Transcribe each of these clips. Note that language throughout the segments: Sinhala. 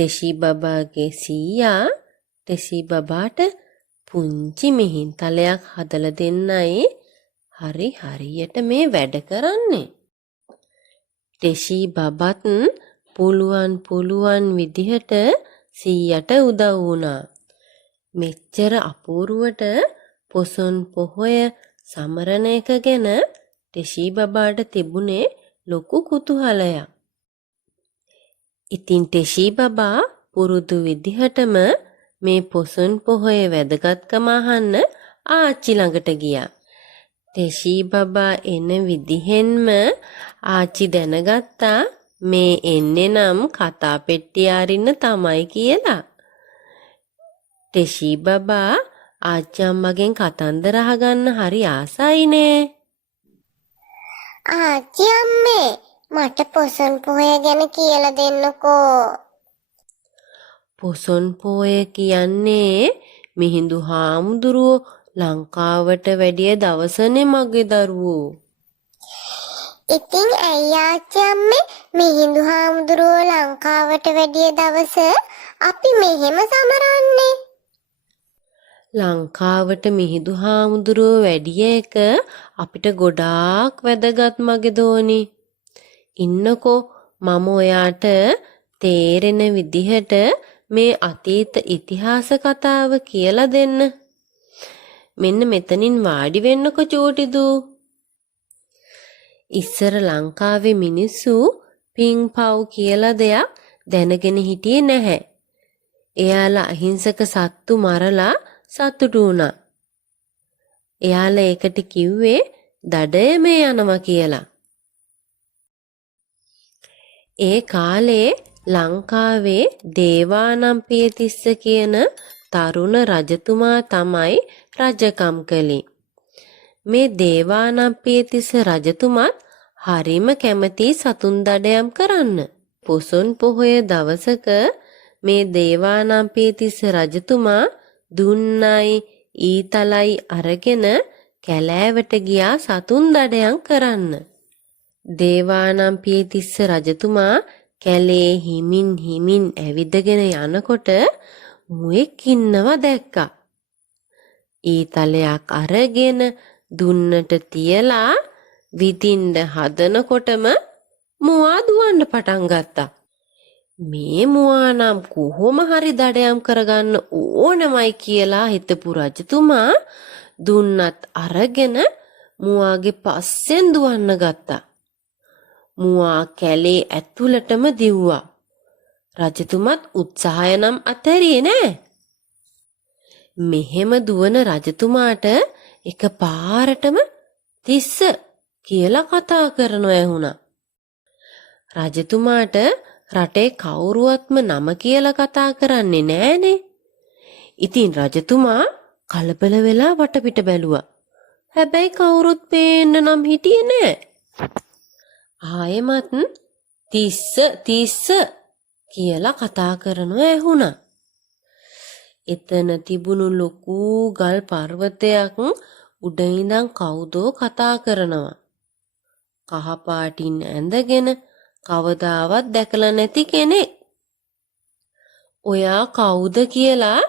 ටෙෂි බබාගේ සීයා ටෙෂි බබාට පුංචි මිහින්තලයක් හදලා දෙන්නයි හරියට මේ වැඩ කරන්නේ. ටෙෂි බබත් පුළුවන් විදිහට සීයට උදව් වුණා. මෙච්චර අපූර්වට පොසොන් පොහොය සමරන එක ගැන ටෙෂි බබාට තිබුණේ ලොකු කුතුහලයක්. ඉතින් ටෙෂි බබා පුරුදු විදිහටම මේ පොසොන් පොහොය වැදගත්කම අහන්න ආච්චි ළඟට ගියා. ටෙෂි බබා එන විදිහෙන්ම ආච්චි දැනගත්තා මේ එන්නේ නම් කතා පෙට්ටිය අරින්න තමයි කියලා. ටෙෂි බබා ආච්චි අම්මගෙන් කතන්දර අහගන්න හරි ආසයිනේ. ආච්චි අම්මේ මට පොසොන් පොහොය ගැන කියලා දෙන්නකෝ. පොසොන් පොහොය කියන්නේ මිහිඳු හාමුදුරුවෝ ලංකාවට වැඩිය දවසනේ මගේ දරුවෝ. ඉතින් ඇයි ආච්චි අම්මේ මිහිඳු හාමුදුරුවෝ ලංකාවට වැඩිය දවස අපි මෙහෙම සමරන්නේ? ලංකාවට මිහිඳු හාමුදුරුවෝ වැඩිය එක අපිට ගොඩාක් වැදගත් මගේ දෝනි. ඉන්නකෝ මම ඔයාට තේරෙන විදිහට මේ අතීත ඉතිහාස කතාව කියලා දෙන්න. මෙන්න මෙතනින් වාඩි වෙන්නකෝ චූටි දූ. ඉස්සර ලංකාවේ මිනිස්සු පින් පව් කියලා දෙයක් දැනගෙන හිටියේ නැහැ. එයාලා අහිංසක සත්තු මරලා සතුටු වුණා. එයාලා ඒකට කිව්වේ දඩයමේ යනවා කියලා. ඒ කාලේ ලංකාවේ දේවානම්පියතිස්ස කියන තරුණ රජතුමා තමයි රජකම් කළේ. මේ දේවානම්පියතිස්ස රජතුමත් හරිම කැමති සතුන් දඩයම් කරන්න. පොසොන් පොහොය දවසක මේ දේවානම්පියතිස්ස රජතුමා දුන්නයි ඊතලයි අරගෙන කැලෑවට ගියා සතුන් දඩයම් කරන්න. දේවානම්පියතිස්ස රජතුමා කැලේ හිමින් ඇවිදගෙන යනකොට මුවෙක් ඉන්නවා දැක්කා. ඊතලයක් අරගෙන දුන්නට තියලා විදින්න හදනකොටම මුවා දුවන්න පටන් ගත්තා. මේ මුවා නම් කොහොම හරි දඩයම් කරගන්න ඕනමයි කියලා හිතපු රජතුමා දුන්නත් අරගෙන මුවාගේ පස්සෙන් දුවන්න ගත්තා. මුවා කැලේ ඇතුළටම දිව්වා. රජතුමත් උත්සාහය නම් අතහැරියේ නෑ. මෙහෙම දුවන රජතුමාට එක පාරටම තිස්ස කියලා කතා කරනවා ඇහුණා. රජතුමාට රටේ කවුරුවත්ම නම කියලා කතා කරන්නේ නෑනේ. ඉතින් රජතුමා කලබල වෙලා වටපිට බැලුවා. හැබැයි කවුරුත් පේන්න නම් හිටියේ නෑ. ආයෙමත් තිස්ස කියලා කතා කරනවා ඇහුණා. එතන තිබුණු ලොකු ගල් පර්වතයක් උඩ ඉඳන් කවුදෝ කතා කරනවා. කහ පාටින් ඇඳගෙන කවදාවත් දැකලා නැති කෙනෙක්. ඔයා කවුද කියලා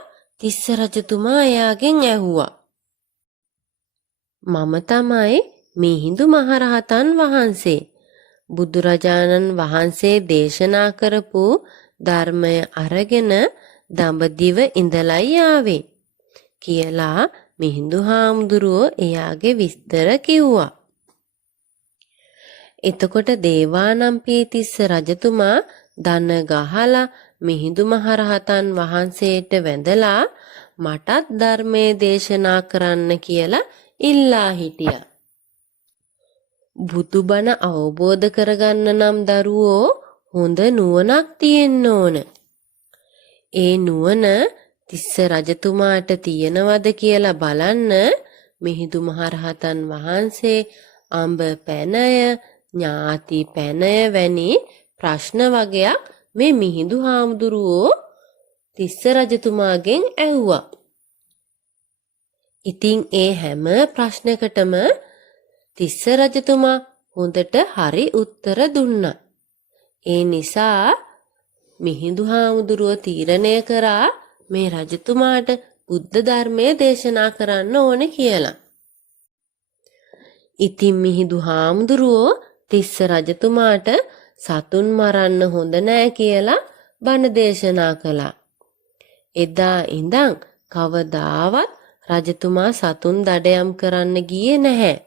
තිස්ස රජතුමා එයාගෙන් ඇහුවා. මම තමයි මිහිඳු මහරහතන් වහන්සේ. බුදුරජාණන් වහන්සේ දේශනා කරපු ධර්මය අරගෙන දඹදිව ඉඳලයි ආවේ කියලා මිහිඳු හාමුදුරුවෝ එයාගේ විස්තර කිව්වා. එතකොට දේවානම්පියතිස්ස රජතුමා දන ගහලා මිහිඳු මහරහතන් වහන්සේට වැඳලා මටත් ධර්මයේ දේශනා කරන්න කියලා ඉල්ලා හිටියා. බුදුබණ අවබෝධ කරගන්න නම් දරුවෝ හොඳ නුවණක් තියෙන්න ඕන. ඒ නුවණ තිස්ස රජතුමාට තියෙනවද කියලා බලන්න මිහිඳු මහරහතන් වහන්සේ අඹ පැනය, ඥාති පැනය වැනි ප්‍රශ්න වගයක් මේ මිහිඳු හාමුදුරුවෝ තිස්ස රජතුමාගෙන් ඇහුවා. ඉතින් ඒ හැම ප්‍රශ්නයකටම තිස්ස රජතුමා හොඳට හරි උත්තර දුන්නා. ඒ නිසා මිහිඳු හාමුදුරුව තීරණය කරා මේ රජතුමාට බුද්ධ ධර්මය දේශනා කරන්න ඕනේ කියලා. ඉතින් මිහිඳු හාමුදුරුවෝ තිස්ස රජතුමාට සතුන් මරන්න හොඳ නෑ කියලා බණ දේශනා කළා. එදා ඉඳන් කවදාවත් රජතුමා සතුන් දඩයම් කරන්න ගියේ නැහැ.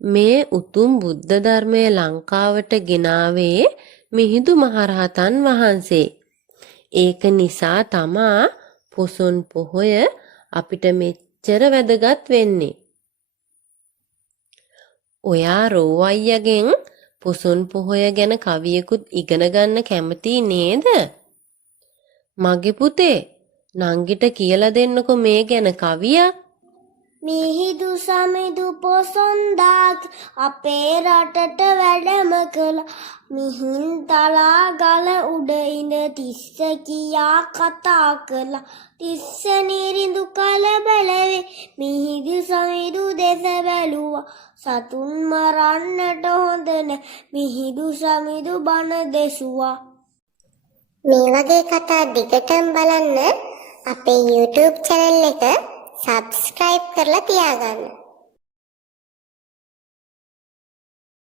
මේ උතුම් බුද්ධ ධර්මය ලංකාවට ගෙනාවේ මිහිඳු මහරහතන් වහන්සේ. ඒක නිසා තමා පොසොන් පොහොය අපිට මෙච්චර වැදගත් වෙන්නේ. ඔයා රෝ අයියගෙන් පොසොන් පොහොය ගැන කවියකුත් ඉගෙන ගන්න කැමති නේද? මගේ පුතේ නංගිට කියලා දෙන්නකෝ මේ ගැන කවියක්. මිහිඳු සමිඳු පොසොන් දාක් අපේ රටට වැඩම කළා. මිහින්තලා ගල උඩ ඉඳ තිස්ස කියා කතා කළා. තිස්ස නිරිඳු කලබල වේ මිහිඳු සමිඳු දෙස බැලුවා. සතුන් මරන්නට හොඳ නැ මිහිඳු සමිඳු බණ දෙසුවා. මේ වගේ කතා දිගටම බලන්න අපේ YouTube channel එක subscribe කරලා තියාගන්න.